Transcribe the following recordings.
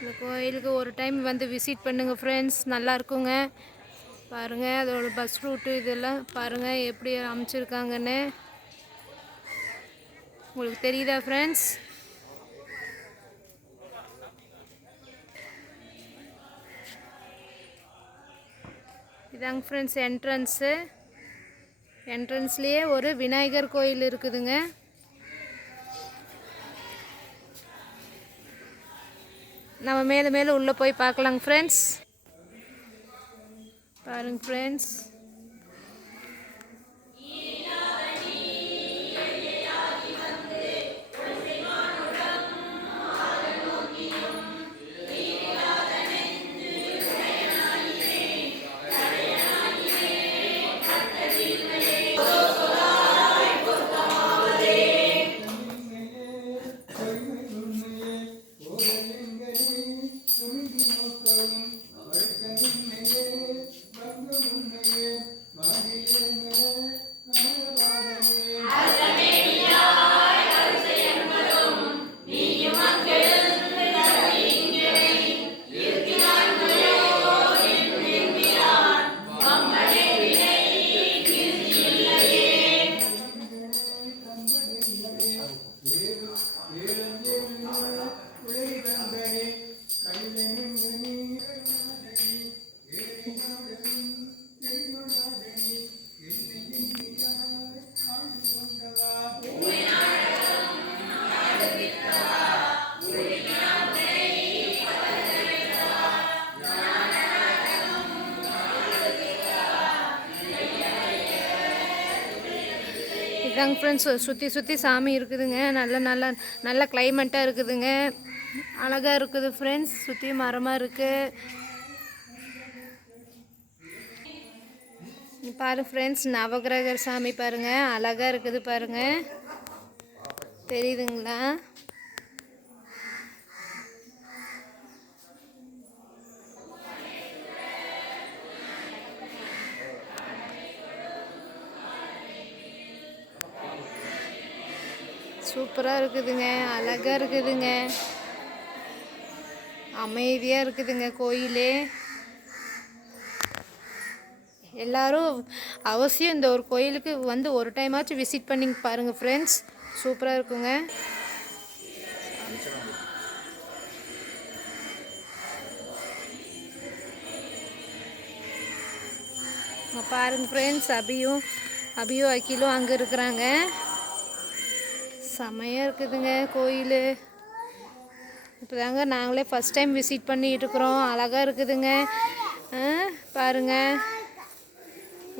இந்த கோயிலுக்கு ஒரு டைம் வந்து விசிட் பண்ணுங்கள் ஃப்ரெண்ட்ஸ் நல்லா இருக்குங்க. பாருங்கள் அதோட பஸ் ரூட்டு இதெல்லாம் பாருங்கள் எப்படி அமைச்சிருக்காங்கன்னு. உங்களுக்கு தெரியுதா ஃப்ரெண்ட்ஸ் இதாங்க ஃப்ரெண்ட்ஸ் என்ட்ரன்ஸு என்ட்ரன்ஸ்லேயே ஒரு விநாயகர் கோயில் இருக்குதுங்க. நம்ம மேலே மேலே உள்ளே போய் பார்க்கலாங்க ஃப்ரெண்ட்ஸ் பாருங்க ஃப்ரெண்ட்ஸ் இதாங்க ஃப்ரெண்ட்ஸ் சுற்றி சுற்றி சாமி இருக்குதுங்க. நல்ல நல்ல நல்ல கிளைமேட்டாக இருக்குதுங்க. அழகாக இருக்குது ஃப்ரெண்ட்ஸ் சுற்றி மரமாக இருக்குது பாரு ஃப்ரெண்ட்ஸ் நவகிரகர் சாமி பாருங்கள் அழகாக இருக்குது பாருங்கள் தெரியுதுங்களா? சூப்பராக இருக்குதுங்க அழகாக இருக்குதுங்க. அமைதியாக இருக்குதுங்க கோயிலே. எல்லாரும் அவசியம் இந்த ஒரு கோயிலுக்கு வந்து ஒரு டைமாச்சும் விசிட் பண்ணி பாருங்கள் ஃப்ரெண்ட்ஸ் சூப்பராக இருக்குங்க. பாருங்கள் பாருங்க ஃப்ரெண்ட்ஸ் அபியும் அபியும் அகிலும் அங்கே இருக்கிறாங்க. செமையாக இருக்குதுங்க கோயில். இப்போ தாங்க நாங்களே ஃபஸ்ட் டைம் விசிட் பண்ணிட்டு இருக்கிறோம். அழகாக இருக்குதுங்க. பாருங்க.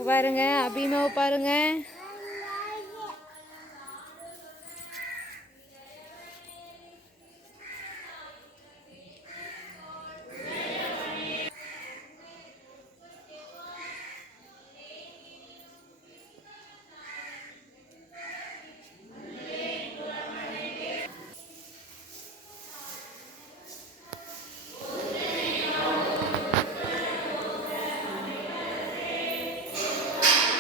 பாருங்க அபிமாவை பாருங்க.